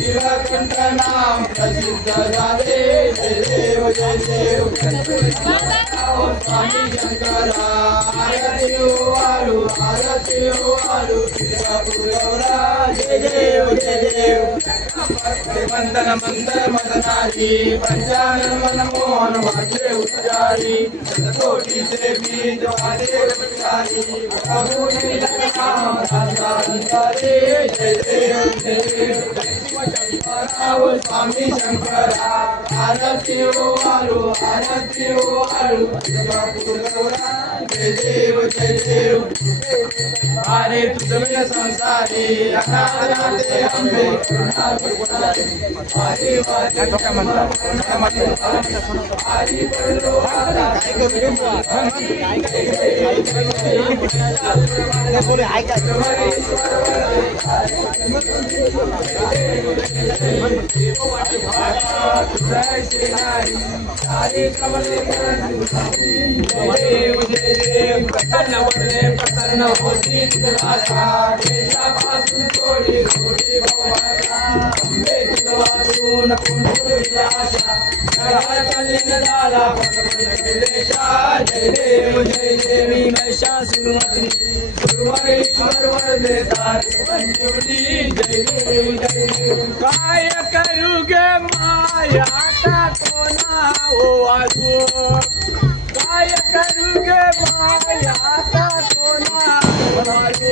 नीलकंठ नाम प्रसिद्ध झाले जय देव जय देव ओ स्वामी शंकरा आरती हो आलू आरती हो आलू त्रिपुरगौरा जय देव जय देव मंदन मंदर मदनारी पंचानन मनमोहन वाजे उच्चारी कोटि से बीज वाजे उच्चारी प्रभु नीलकंठ राजा हरे जय देव जय देव சாமி சங்கரா आरत्यो आरो आरत्यो आरो जय देव जय देव हमारे तुझमें संसारी आराधे हमें करुणा बरसारे हमारी वादी कमला हमारी बलो आराधे बोले आएगा तुम्हारी देव जय देव प्रसन्न वरदे प्रसन्न होती तुझाचा देशापासून सोडी सोडी भवाचा अंबे तुझ वाचून कुंडली आशा जगा कल्याण झाला देशा जय देव जय देवी महिषासुरमर्दिनी सुरवरेश्वर वरदे तारे पंचवटी जय देव जय देव काय करू गे माया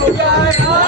Oh, God.